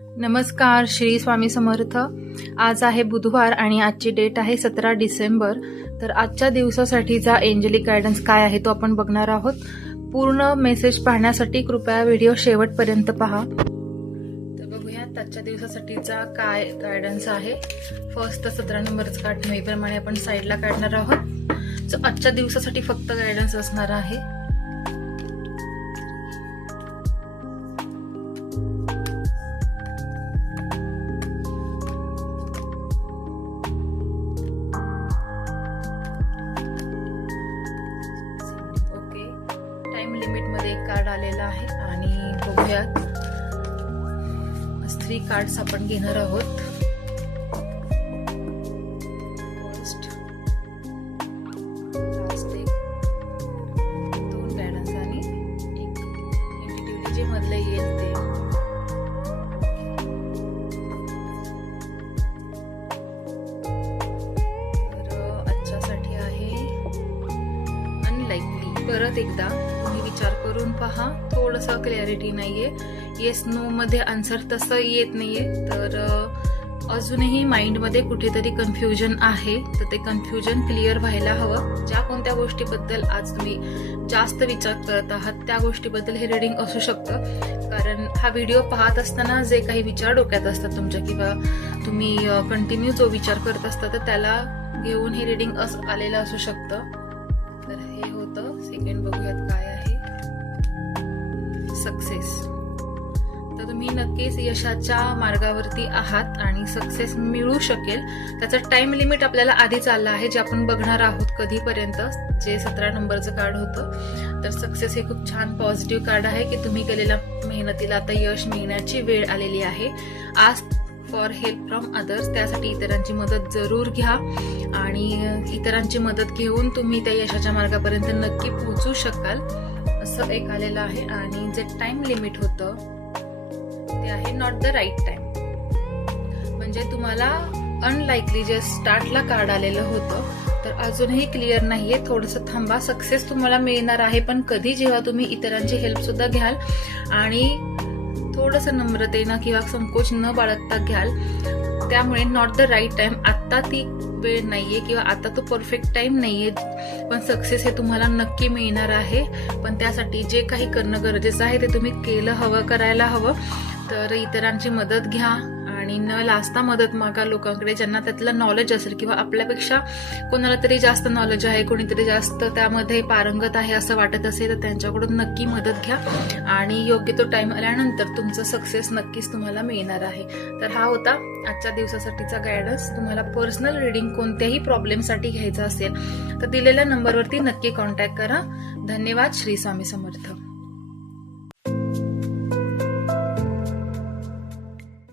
नमस्कार, श्री स्वामी समर्थ। आज आहे बुधवार आणि आजची डेट आहे 17 डिसेंबर। तर आजच्या दिवसासाठीचा एंजेलिक गायडन्स काय आहे तो आपण बघणार आहोत। पूर्ण मेसेज पाहण्यासाठी कृपया व्हिडिओ शेवटपर्यंत पहा। तर बघूया आजच्या दिवसासाठीचा काय गायडन्स आहे। फर्स्ट 17 नंबरचं कार्ड नेहमीप्रमाणे आपण साईडला काढणार आहोत। सो आजच्या दिवसासाठी फक्त गायडन्स असणार आहे। टाइम लिमिट मध्ये एक कार्ड आलेला आहे आणि बघूयात 3 कार्ड्स आपण घेणार आहोत। फर्स्ट लास्ट एक 2 गायडन्स आणि एक इंट्युटिव्हली जे मधले येईल ते। तर आजच्यासाठी आहे अनलाइकली। परत एकदा विचार करून पहा, थोडंसं क्लॅरिटी नाहीये। येस नो मध्ये आन्सर तसं येत नाहीये, तर अजूनही माइंड मध्ये कुठेतरी कन्फ्युजन आहे। तर ते कन्फ्युजन क्लिअर व्हायला हवं। ज्या कोणत्या गोष्टीबद्दल आज तुम्ही जास्त विचार करत आहात त्या गोष्टीबद्दल हे रीडिंग असू शकतं। कारण हा व्हिडिओ पाहत असताना जे काही विचार डोक्यात असतात तुमच्या किंवा तुम्ही कंटिन्यू जो विचार करत असता तर त्याला घेऊन हे रीडिंग आलेलं असू शकतं। तर हे होतं। सेकंड बघूयात काय आहे। सक्सेस। तर तुम्ही नक्कीच यशाच्या मार्गावरती आहात आणि सक्सेस मिळू शकेल। त्याचा टाइम लिमिट आपल्याला आधी चालला आहे, जे आपण बघणार आहोत कधीपर्यंत, जे 17 नंबरचं कार्ड होतं। तर सक्सेस हे खूप छान पॉझिटिव्ह कार्ड आहे की तुम्ही केलेल्या मेहनतीला आता यश मिळण्याची वेळ आलेली आहे। आज फॉर हेल्प फ्रॉम अदर्स, त्यासाठी इतरांची मदत जरूर घ्या आणि इतरांची मदत घेऊन तुम्ही त्या यशाच्या मार्गापर्यंत नक्की पोहोचू शकाल, असं एक आलेलं आहे। आणि जे टाइम लिमिट होतं ते आहे नॉट द राईट टाइम। म्हणजे तुम्हाला अनलाइकली जे स्टार्टला कार्ड आलेलं होतं तर अजूनही क्लिअर नाहीये, थोडंसं थांबा। सक्सेस तुम्हाला मिळणार आहे, पण कधी, जेव्हा तुम्ही इतरांची हेल्प सुद्धा घ्याल आणि थोडंसं नम्रतेनं किंवा संकोच न बाळगता घ्याल। त्यामुळे नॉट द राईट टाइम, आता ती वेळ नाहीये किंवा आता तो परफेक्ट टाइम नाहीये, पण सक्सेस हे तुम्हाला नक्की मिळणार आहे। पण त्यासाठी जे काही करणं गरजेचं आहे ते तुम्ही केलं हवं, करायला हवं। तर इतरांची मदत घ्या आणि न लाजता मदत मागा लोकांकडे ज्यांना त्यातलं नॉलेज असेल किंवा आपल्यापेक्षा कोणाला तरी जास्त नॉलेज आहे, कोणीतरी जास्त त्यामध्ये पारंगत आहे असं वाटत असेल तर त्यांच्याकडून नक्की मदत घ्या आणि योग्य तो टाइम आल्यानंतर तुमचं सक्सेस नक्कीच तुम्हाला मिळणार आहे। तर हा होता आजच्या दिवसासाठीचा गायडन्स। तुम्हाला पर्सनल रीडिंग कोणत्याही प्रॉब्लेमसाठी घ्यायचं असेल तर दिलेल्या नंबरवरती नक्की कॉन्टॅक्ट करा। धन्यवाद। श्री स्वामी समर्थ।